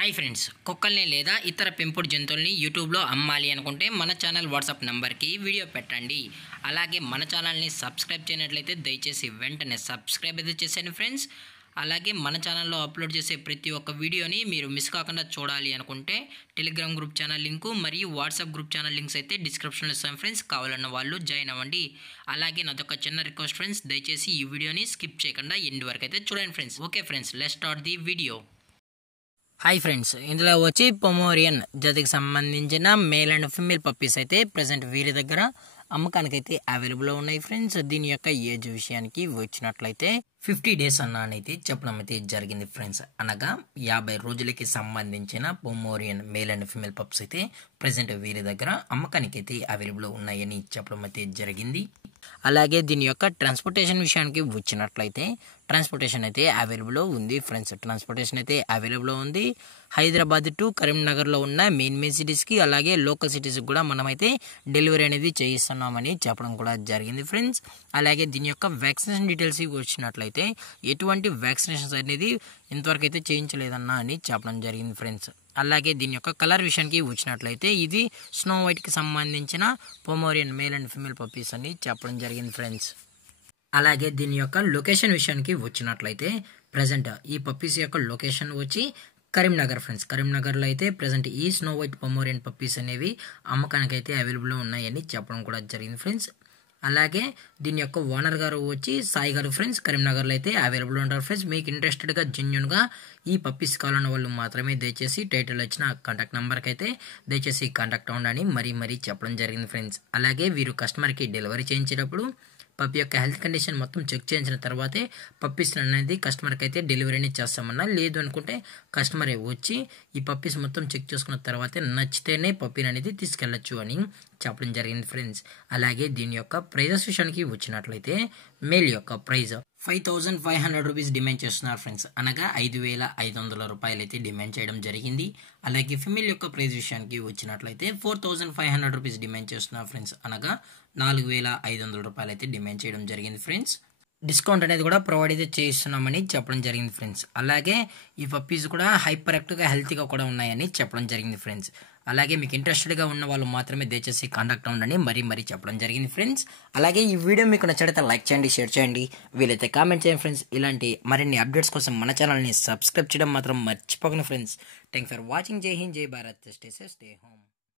Hi friends, కుక్కల్ని లేదా ఇతర పెంపుడు జంతువుల్ని యూట్యూబ్లో అమ్మాలి అనుకుంటే మన ఛానల్ వాట్సాప్ నెంబర్కి వీడియో పెట్టండి. అలాగే మన ఛానల్ని సబ్స్క్రైబ్ చేయనట్లయితే దయచేసి వెంటనే సబ్స్క్రైబ్ అయితే చేసేయండి ఫ్రెండ్స్. అలాగే మన ఛానల్లో అప్లోడ్ చేసే ప్రతి ఒక్క వీడియోని మీరు మిస్ కాకుండా చూడాలి అనుకుంటే టెలిగ్రామ్ గ్రూప్ ఛానల్ లింకు మరియు వాట్సాప్ గ్రూప్ ఛానల్ లింక్స్ అయితే డిస్క్రిప్షన్లో ఇస్తాం ఫ్రెండ్స్. కావాలన్న వాళ్ళు జాయిన్ అవ్వండి. అలాగే నాదొక చిన్న రిక్వెస్ట్ ఫ్రెండ్స్, దయచేసి ఈ వీడియోని స్కిప్ చేయకుండా ఎండ్ వరకు అయితే చూడండి friends. Okay friends, let's start the video. Hi friends, ఇందులో వచ్చి పొమోరియన్ జాతికి సంబంధించిన మేల్ అండ్ ఫిమేల్ పప్పీస్ అయితే ప్రజెంట్ వీరి దగ్గర అమ్మకానికి అయితే అవైలబుల్లో ఉన్నాయి ఫ్రెండ్స్. దీని యొక్క ఏజ్ విషయానికి వచ్చినట్లయితే 50 డేస్ అన్నానైతే చెప్పడం అయితే జరిగింది ఫ్రెండ్స్. అనగా 50 రోజులకి సంబంధించిన Pomeranian male and female pups అయితే ప్రజెంట్ వీరి దగ్గర అమ్మకానికి అయితే అవైలబుల్లో ఉన్నాయని చెప్పడం అయితే జరిగింది. అలాగే దీని యొక్క ట్రాన్స్పోర్టేషన్ విషయానికి వచ్చినట్లయితే ట్రాన్స్పోర్టేషన్ అయితే అవైలబుల్లో ఉంది ఫ్రెండ్స్. ట్రాన్స్పోర్టేషన్ అయితే అవైలబుల్లో ఉంది. హైదరాబాద్ టు కరీంనగర్లో ఉన్న మెయిన్ సిటీస్కి అలాగే లోకల్ సిటీస్కి కూడా మనమైతే డెలివరీ అనేది చేయిస్తున్నామని చెప్పడం కూడా జరిగింది ఫ్రెండ్స్. అలాగే దీని యొక్క వ్యాక్సినేషన్ డీటెయిల్స్ వచ్చినట్లయితే ఎటువంటి వ్యాక్సినేషన్స్ అనేది ఇంతవరకు అయితే చేయించలేదన్నా అని చెప్పడం జరిగింది ఫ్రెండ్స్. అలాగే దీని యొక్క కలర్ విషయానికి వచ్చినట్లయితే ఇది స్నో వైట్కి సంబంధించిన Pomeranian male and female puppies అని చెప్పడం జరిగింది ఫ్రెండ్స్. అలాగే దీని యొక్క లొకేషన్ విషయానికి వచ్చినట్లయితే ప్రజెంట్ ఈ పప్పీస్ యొక్క లొకేషన్ వచ్చి కరీంనగర్ ఫ్రెండ్స్. కరీంనగర్లో అయితే ప్రజెంట్ ఈ స్నో వైట్ పొమోరియన్ పప్పీస్ అనేవి అమ్మకానికి అయితే అవైలబుల్లో ఉన్నాయని చెప్పడం కూడా జరిగింది ఫ్రెండ్స్. అలాగే దీని యొక్క ఓనర్ గారు వచ్చి సాయి గారు ఫ్రెండ్స్. కరీంనగర్లో అయితే అవైలబుల్ ఉంటారు ఫ్రెండ్స్. మీకు ఇంట్రెస్టెడ్గా జెన్యున్గా ఈ పప్పీస్ కావాలన్న వాళ్ళు మాత్రమే దయచేసి టైటిల్ వచ్చిన కాంటాక్ట్ నెంబర్కి అయితే దయచేసి కాంటాక్ట్ అవ్వండి మరీ చెప్పడం జరిగింది ఫ్రెండ్స్. అలాగే వీరు కస్టమర్కి డెలివరీ చేయించేటప్పుడు పప్పి యొక్క హెల్త్ కండిషన్ మొత్తం చెక్ చేయించిన తర్వాతే పప్పీస్ అనేది కస్టమర్కి అయితే డెలివరీని చేస్తామన్నా. లేదు అనుకుంటే కస్టమరే వచ్చి ఈ పప్పీస్ మొత్తం చెక్ చేసుకున్న తర్వాతే నచ్చితేనే పప్పీని అనేది తీసుకెళ్ళచ్చు అని చెప్పడం జరిగింది ఫ్రెండ్స్. అలాగే దీని యొక్క ప్రైజెస్ విషయానికి వచ్చినట్లయితే మేల్ యొక్క ప్రైజ్ 5500 రూపీస్ డిమాండ్ చేస్తున్నారు ఫ్రెండ్స్. అనగా 5500 రూపాయలు అయితే డిమాండ్ చేయడం జరిగింది. అలాగే ఫిమేల్ యొక్క ప్రైజ్ విషయానికి వచ్చినట్లయితే 4500 రూపీస్ డిమాండ్ చేస్తున్నారు ఫ్రెండ్స్. అనగా 4500 రూపాయలు అయితే డిమాండ్ చేయడం జరిగింది ఫ్రెండ్స్. డిస్కౌంట్ అనేది కూడా ప్రొవైడ్ అయితే చేస్తున్నామని చెప్పడం జరిగింది ఫ్రెండ్స్. అలాగే ఈ పప్పీస్ కూడా హైపర్ యాక్టివ్గా హెల్తీగా కూడా ఉన్నాయని చెప్పడం జరిగింది ఫ్రెండ్స్. అలాగే మీకు ఇంట్రెస్టెడ్గా ఉన్న వాళ్ళు మాత్రమే దయచేసి కాంటాక్ట్ అవ్వండి మరీ చెప్పడం జరిగింది ఫ్రెండ్స్. అలాగే ఈ వీడియో మీకు నచ్చితే లైక్ చేయండి, షేర్ చేయండి, వీలైతే కామెంట్ చేయండి ఫ్రెండ్స్. ఇలాంటి మరిన్ని అప్డేట్స్ కోసం మన ఛానల్ని సబ్స్క్రైబ్ చేయడం మాత్రం మర్చిపోకండి ఫ్రెండ్స్. Thanks for watching. జై హింద్, జై Bharat, stay safe, stay home.